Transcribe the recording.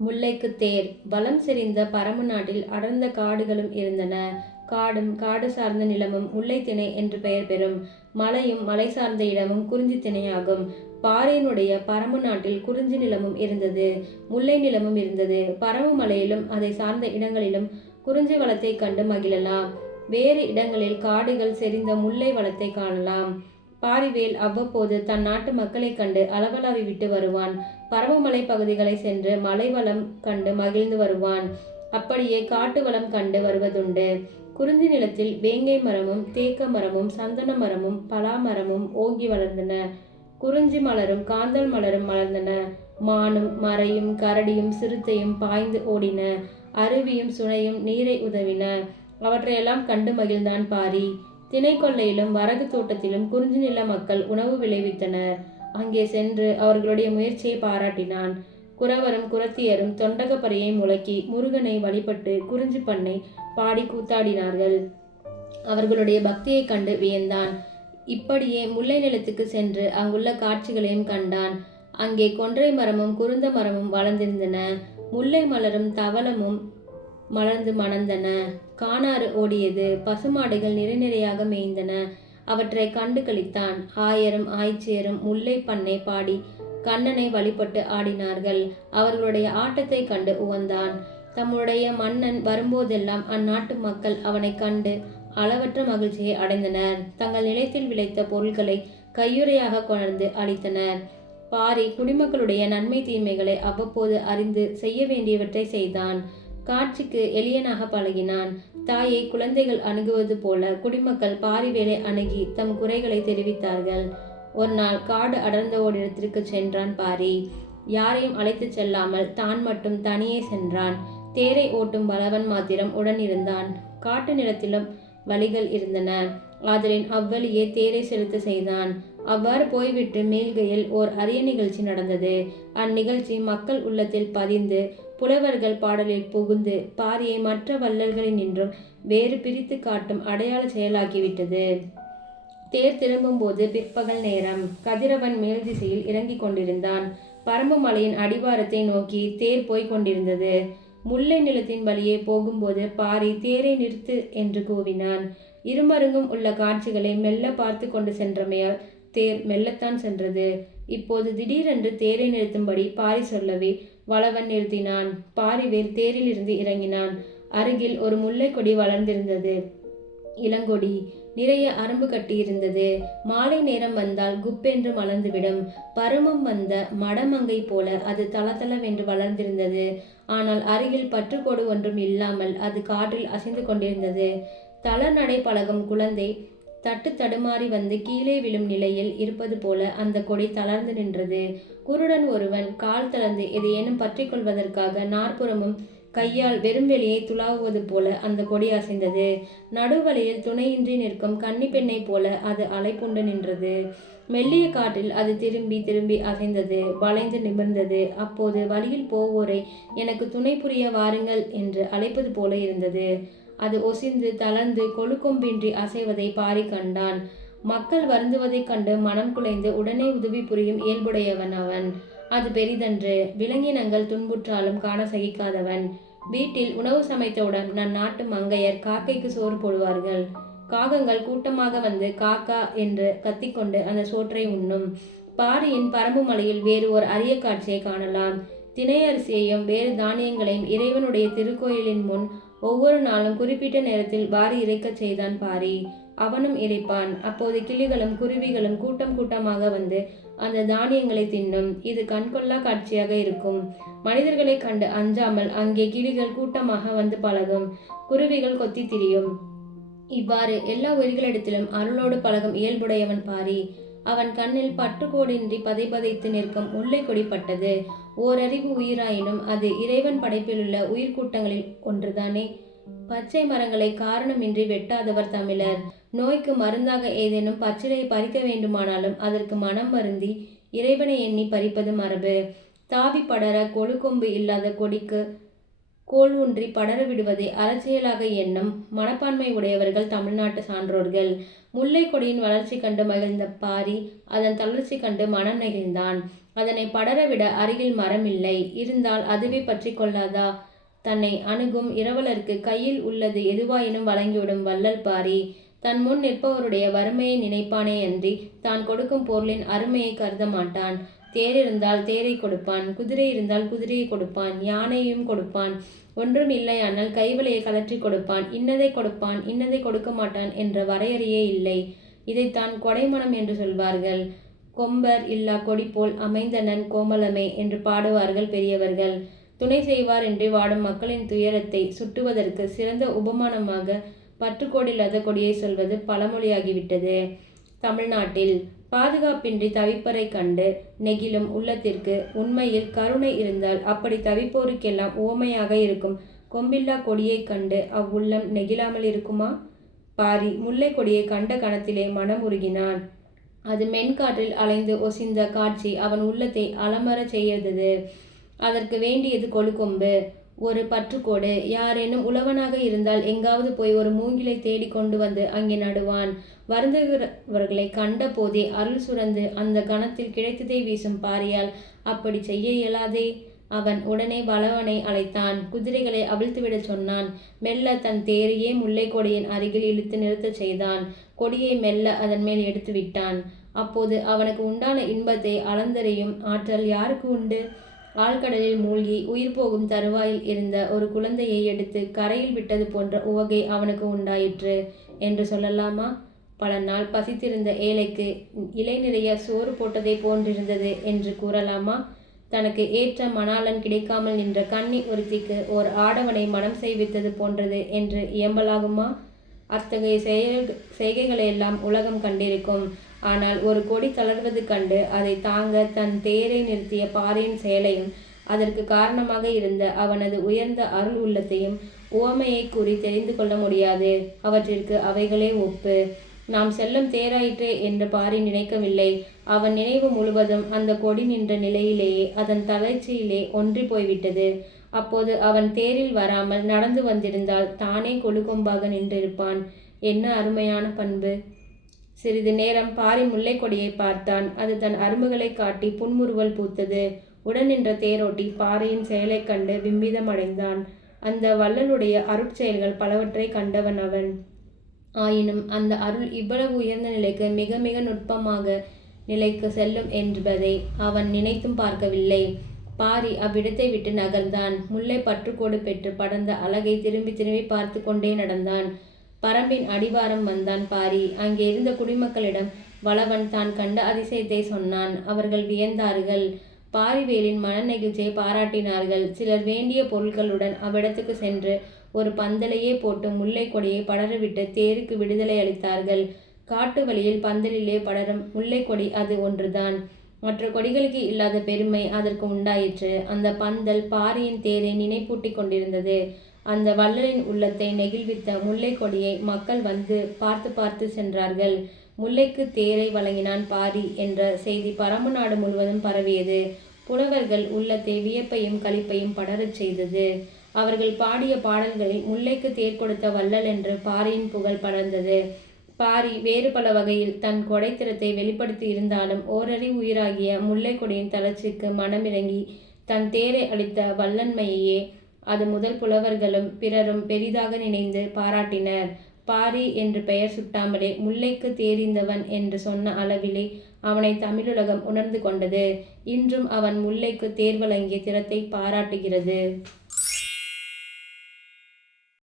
முல்லைக்கு தேர் வளம் செறிந்த பரம்பு நாட்டில் அடர்ந்த காடுகளும் இருந்தன. காடும் காடு சார்ந்த நிலமும் முல்லை திணை என்று பெயர் பெறும். மலையும் மலை சார்ந்த இடமும் குறிஞ்சி திணையாகும். பாரியினுடைய பரம்பு நாட்டில் குறிஞ்சி நிலமும் இருந்தது, முல்லை நிலமும் இருந்தது. பரம்பு மலையிலும் அதை சார்ந்த இடங்களிலும் குறிஞ்சி வளத்தை கண்டு மகிழலாம். வேறு இடங்களில் காடுகள் செறிந்த முல்லை வளத்தை காணலாம். பாரிவேல் அவ்வப்போது தன் நாட்டு மக்களை கண்டு அளவலாவி விட்டு வருவான். பரம்புமலை பகுதிகளை சென்று மலை வளம் கண்டு மகிழ்ந்து வருவான். அப்படியே காட்டு வளம் கண்டு வருவதுண்டு. குறிஞ்சி நிலத்தில் வேங்கை மரமும் தேக்க மரமும் சந்தன மரமும் பலா மரமும் ஓங்கி வளர்ந்தன. குறிஞ்சி மலரும் காந்தல் மலரும் மலர்ந்தன. மானும் மறையும் கரடியும் சிறுத்தையும் பாய்ந்து ஓடின. அருவியும் சுனையும் நீரை உதவின. அவற்றையெல்லாம் கண்டு மகிழ்ந்தான் பாரி. திணை கொல்லையிலும் வரகு தோட்டத்திலும் குறிஞ்சி நில மக்கள் உணவு விளைவித்தனர். அங்கே சென்று அவர்களுடைய முயற்சியை பாராட்டினான். குறவரும் குறத்தியரும் தொண்டகப்பறையை முழக்கி முருகனை வழிபட்டு குறிஞ்சி பண்ணை பாடி கூத்தாடினார்கள். அவர்களுடைய பக்தியை கண்டு வியந்தான். இப்படியே முல்லை நிலத்துக்கு சென்று அங்குள்ள காட்சிகளையும் கண்டான். அங்கே கொன்றை மரமும் குருந்த மரமும் வளர்ந்திருந்தன. முல்லை மலரும் தவளமும் மலர்ந்து மணந்தன. காணாறு ஓடியது. பசுமாடுகள் நிறையாக மேய்ந்தன. அவற்றை கண்டு கழித்தான். ஆயரும் ஆய்ச்சியரும் முல்லை பண்ணை பாடி கண்ணனை வழிபட்டு ஆடினார்கள். அவர்களுடைய ஆட்டத்தை கண்டு உவந்தான். தம்முடைய மன்னன் வரும்போதெல்லாம் அந்நாட்டு மக்கள் அவனை கண்டு அளவற்ற மகிழ்ச்சியை அடைந்தனர். தங்கள் நிலத்தில் விளைத்த பொருட்களை கையுறையாக கொணர்ந்து அளித்தனர். பாரி குடிமக்களுடைய நன்மை தீமைகளை அவ்வப்போது அறிந்து செய்ய வேண்டியவற்றை செய்தான். காட்சிக்கு எளியனாக பழகினான். தாயை குழந்தைகள் அணுகுவது போல குடிமக்கள் பாரிவேலை அணுகி தம் குறைகளை தெரிவித்தார்கள். ஒரு நாள் காடு அடர்ந்த ஓரிடத்திற்கு சென்றான் பாரி. யாரையும் அழைத்து செல்லாமல் தான் மட்டும் தனியே சென்றான். தேரை ஓட்டும் பலவன் மாத்திரம் உடன் இருந்தான். காட்டு நிலத்திலும் வழிகள் இருந்தன. ஆதலின் அவ்வழியே தேரை செலுத்த செய்தான். அவ்வாறு போய்விட்டு மேல்கையில் ஓர் அரிய நிகழ்ச்சி நடந்தது. அந்நிகழ்ச்சி மக்கள் உள்ளத்தில் பதிந்து புலவர்கள் பாடலில் புகுந்து பாரியை மற்ற வள்ளல்களில் நின்றும் வேறு பிரித்து காட்டும் அடையாள செயலாக்கிவிட்டது. தேர் திரும்பும் போது பிற்பகல் நேரம். கதிரவன் மேல் திசையில் இறங்கிக் கொண்டிருந்தான். பரம்பு மலையின் அடிவாரத்தை நோக்கி தேர் போய்க் கொண்டிருந்தது. முல்லை நிலத்தின் வழியே போகும்போது பாரி தேரை நிறுத்து என்று கூவினான். இருமருங்கும் உள்ள காட்சிகளை மெல்ல பார்த்து கொண்டு சென்றமையால் தேர் மெல்லத்தான் சென்றது. இப்போது திடீரென்று தேரை நிறுத்தும்படி பாரி சொல்லவே வளவன் நிறுத்தினான். பாரிவேல் தேரில் இருந்து இறங்கினான். அருகில் ஒரு முல்லை கொடி வளர்ந்திருந்தது. இளங்கொடி நிறைய அரும்பு கட்டியிருந்தது. மாலை நேரம் வந்தால் குப்பென்று மலர்ந்துவிடும். பருமம் வந்த மடமங்கை போல அது தளதளவென்று வளர்ந்திருந்தது. ஆனால் அருகில் பற்றுக்கோடு ஒன்றும் இல்லாமல் அது காற்றில் அசைந்து கொண்டிருந்தது. தளநடை பழகும் குழந்தை தட்டு தடுமாறி வந்து கீழே விழும் நிலையில் இருப்பது போல அந்த கொடி தளர்ந்து நின்றது. குருடன் ஒருவன் கால் தளர்ந்து எதையேனும் பற்றி கொள்வதற்காக நாற்புறமும் கையால் வெறும் வெளியை துளாவுவது போல அந்த கொடி அசைந்தது. நடுவழியில் துணையின்றி நிற்கும் கன்னி பெண்ணை போல அது அலைப்புண்டு நின்றது. மெல்லிய காற்றில் அது திரும்பி திரும்பி அசைந்தது, வளைந்து நிமிர்ந்தது. அப்போது வழியில் போவோரை எனக்கு துணை புரிய வாருங்கள் என்று அழைப்பது போல இருந்தது. அது ஒசிந்து தளர்ந்து கொழுக்கொம்பின்றி அசைவதை பாரி கண்டான். மக்கள் வருந்துவதைக் கண்டு மனம் குலைந்து உடனே உதவி புரியும் இயல்புடையவன் அவன். அது பெரிதன்று. விலங்கினங்கள் துன்புற்றாலும் காண சகிக்காதவன். வீட்டில் உணவு சமைத்தவுடன் நம் நாட்டு மங்கையர் காக்கைக்கு சோறு போடுவார்கள். காகங்கள் கூட்டமாக வந்து காக்கா என்று கத்திக்கொண்டு அந்த சோற்றை உண்ணும். பாரியின் பரம்பு மலையில் வேறு ஒரு அரிய காட்சியை காணலாம். தினை அரிசியையும் வேறு தானியங்களையும் இறைவனுடைய திருக்கோயிலின் முன் ஒவ்வொரு நாளும் குறிப்பிட்ட நேரத்தில் வாரி இறைக்கச் செய்தான் பாரி. அவனும் இறைப்பான். அப்போது கிளிகளும் குருவிகளும் கூட்டம் கூட்டமாக வந்து அந்த தானியங்களை தின்னும். இது கண்கொள்ளா காட்சியாக இருக்கும். மனிதர்களை கண்டு அஞ்சாமல் அங்கே கிளிகள் கூட்டமாக வந்து பழகும். குருவிகள் கொத்தி திரியும். இவ்வாறு எல்லா உயிர்களிடத்திலும் அருளோடு பழகும் இயல்புடையவன் பாரி. அவன் கண்ணில் பற்றுக்கோடின்றி பதைபதைத்து நிற்கும் முல்லை கொடி பட்டது. ஓரறிவு உயிராயினும் அது இறைவன் படைப்பிலுள்ள உயிர்கூட்டங்களில் ஒன்றுதானே. பச்சை மரங்களை காரணமின்றி வெட்டாதவர் தமிழர். நோய்க்கு மருந்தாக ஏதேனும் பச்சிலையை பறிக்க வேண்டுமானாலும் அதற்கு மனம் வருந்தி இறைவனை எண்ணி பறிப்பது மரபு. தாவி படர கொழுக்கொம்பு இல்லாத கொடிக்கு கோல் ஊன்றி படர விடுவதை அறச்செயலாக எண்ணும் மனப்பான்மை உடையவர்கள் தமிழ்நாட்டு சான்றோர்கள். முல்லை கொடியின் வளர்ச்சி கண்டு மகிழ்ந்த பாரி அதன் தளர்ச்சி கண்டு மனம் நெகிழ்ந்தான். அதனை படரவிட அருகில் மரமில்லை. இருந்தால் அதுவே பற்றி கொள்ளாதா? தன்னை அணுகும் இரவலருக்கு கையில் உள்ளது எதுவாயினும் வழங்கிவிடும் வள்ளல் பாரி. தன் முன் நிற்பவருடைய வறுமையை நினைப்பானே அன்றி தான் கொடுக்கும் பொருளின் அருமையை கருத மாட்டான். தேர் இருந்தால் தேரை கொடுப்பான், குதிரை இருந்தால் குதிரையை கொடுப்பான், யானையையும் கொடுப்பான். ஒன்றும் இல்லையானால் கைவளையை கலற்றி கொடுப்பான். இன்னதை கொடுப்பான், இன்னதை கொடுக்க மாட்டான் என்ற வரையறையே இல்லை. இதைத்தான் கொடைமனம் என்று சொல்வார்கள். கொம்பர் இல்லா கொடி போல் அமைந்தனன் கோமளமே என்று பாடுவார்கள் பெரியவர்கள். துணை செய்வார் என்று வாடும் மக்களின் துயரத்தை சுட்டுவதற்கு சிறந்த உபமானமாக பற்றுக்கோடில்லாத கொடியை சொல்வது பழமொழியாகிவிட்டது. தமிழ்நாட்டில் பாதுகாப்பின்றி தவிப்பரை கண்டு நெகிழும் உள்ளத்திற்கு உண்மையில் கருணை இருந்தால் அப்படி தவிப்போருக்கெல்லாம் உவமையாக இருக்கும் கொம்பில்லா கொடியை கண்டு அவ்வுள்ளம் நெகிழாமல் இருக்குமா? பாரி முல்லை கொடியை கண்ட கணத்திலே மனமுருகினான். அது மென்காற்றில் அலைந்து ஒசிந்த காட்சி அவன் உள்ளத்தை அலமரச் செய்தது. அதற்கு வேண்டியது கொழுக்கொம்பு, ஒரு பற்றுக்கோடு. யாரேனும் உழவனாக இருந்தால் எங்காவது போய் ஒரு மூங்கிலை தேடி கொண்டு வந்து அங்கே நடுவான். வருந்துகிறவர்களை கண்ட போதே அருள் சுரந்து அந்த கணத்தில் கிடைத்ததை வீசும் பாரியால் அப்படி செய்ய இயலாதே. அவன் உடனே பலவனை அழைத்தான். குதிரைகளை அவிழ்த்துவிடச் சொன்னான். மெல்ல தன் தேரையே முல்லை கொடியின் அருகில் இழுத்து நிறுத்தச் செய்தான். கொடியை மெல்ல அதன் மேல் எடுத்து விட்டான். அப்போது அவனுக்கு உண்டான இன்பத்தை அளந்தறியும் ஆற்றல் யாருக்கு உண்டு? ஆழ்கடலில் மூழ்கி உயிர் போகும் தருவாயில் இருந்த ஒரு குழந்தையை எடுத்து கரையில் விட்டது போன்ற உவகை அவனுக்கு உண்டாயிற்று என்று சொல்லலாமா? பல நாள் பசித்திருந்த ஏழைக்கு இலை நிறைய சோறு போட்டதை போன்றிருந்தது என்று கூறலாமா? தனக்கு ஏற்ற மணாளன் கிடைக்காமல் நின்ற கன்னி ஒருத்திக்கு ஓர் ஆடவனை மனம் செய்வித்தது போன்றது என்று இயம்பலாகுமா? அத்தகைய செய்கைகளையெல்லாம் உலகம் கண்டிருக்கும். ஆனால் ஒரு கொடி தளர்வது கண்டு அதை தாங்க தன் தேரை நிறுத்திய பாரியின் செயலையும் அதற்கு காரணமாக இருந்த அவனது உயர்ந்த அருள் உள்ளத்தையும் உவமையை கூறி தெரிந்து கொள்ள முடியாது. அவற்றிற்கு அவைகளே ஒப்பு. நாம் செல்லும் தேராயிற்றே என்று பாரி நினைக்கவில்லை. அவன் நினைவு முழுவதும் அந்த கொடி நின்ற நிலையிலேயே அதன் தளர்ச்சியிலே ஒன்றி போய்விட்டது. அப்போது அவன் தேரில் வராமல் நடந்து வந்திருந்தால் தானே கொழுகொம்பாக நின்றிருப்பான். என்ன அருமையான பண்பு! சிறிது நேரம் பாரி முல்லை கொடியை பார்த்தான். அது தன் அரும்புகளை காட்டி புன்முறுவல் பூத்தது. உடன் நின்ற தேரோட்டி பாரியின் செயலை கண்டு விம்பிதம் அடைந்தான். அந்த வள்ளலுடைய அருட்செயல்கள் பலவற்றை கண்டவன் அவன். ஆயினும் அந்த அருள் இவ்வளவு உயர்ந்த நிலைக்கு மிக மிக நுட்பமாக நிலைக்கு செல்லும் என்பதை அவன் நினைத்தும் பார்க்கவில்லை. பாரி அவ்விடத்தை விட்டு நகர்ந்தான். முல்லை பற்றுக்கோடு பெற்று படர்ந்த அழகை திரும்பி திரும்பி பார்த்து கொண்டே நடந்தான். பரம்பின் அடிவாரம் வந்தான் பாரி. அங்கே இருந்த குடிமக்களிடம் வளவன் தான் கண்ட அதிசயத்தை சொன்னான். அவர்கள் வியந்தார்கள். பாரிவேலின் மன நெகிழ்ச்சியை பாராட்டினார்கள். சிலர் வேண்டிய பொருட்களுடன் அவ்விடத்துக்கு சென்று ஒரு பந்தலையே போட்டு முல்லை கொடியை படரவிட்டு தேருக்கு விடுதலை அளித்தார்கள். காட்டு வழியில் பந்தலிலே படரும் முல்லை கொடி அது ஒன்றுதான். மற்ற கொடிகளுக்கு இல்லாத பெருமை அதற்கு உண்டாயிற்று. அந்த பந்தல் பாரியின் தேரை நினைப்பூட்டி கொண்டிருந்தது. அந்த வள்ளலின் உள்ளத்தை நெகிழ்வித்த முல்லை கொடியை மக்கள் வந்து பார்த்து பார்த்து சென்றார்கள். முல்லைக்கு தேரை வழங்கினான் பாரி என்ற செய்தி பரம்பு நாடு முழுவதும் பரவியது. புலவர்கள் உள்ளத்தை வியப்பையும் களிப்பையும் படரச் செய்தது. அவர்கள் பாடிய பாடல்களில் முல்லைக்கு தேர் கொடுத்த வள்ளல் என்று பாரியின் புகழ் படர்ந்தது. பாரி வேறு பல வகையில் தன் கொடைத்திறத்தை வெளிப்படுத்தி இருந்தாலும் ஓரறி உயிராகிய முல்லை கொடியின் தளர்ச்சிக்கு மனமிறங்கி தன் தேரை அளித்த வல்லன்மையையே அது முதல் புலவர்களும் பிறரும் பெரிதாக நினைந்து பாராட்டினர். பாரி என்று பெயர் சுட்டாமலே முல்லைக்கு தேறிந்தவன் என்று சொன்ன அளவிலே அவனை தமிழுலகம் உணர்ந்து கொண்டது. இன்றும் அவன் முல்லைக்கு தேர் வழங்கிய திறத்தை பாராட்டுகிறது.